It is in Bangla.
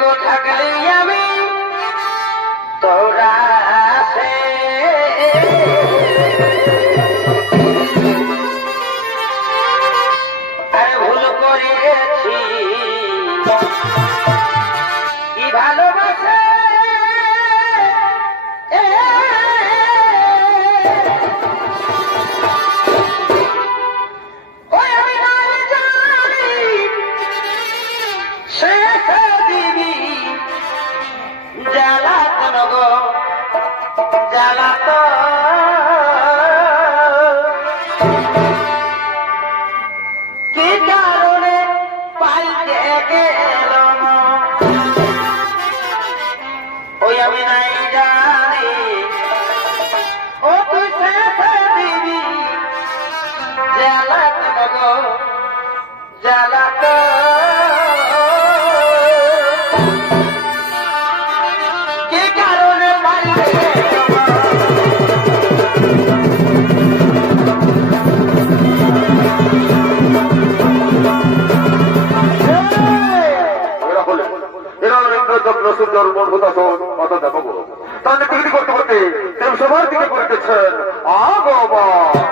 গো থাকলে আমি তোরা আরে ভুল করেছি কি ভালোবাসে তাহলে বিক্রি করতে করতে সবার দিকে করিতেছেন আগমন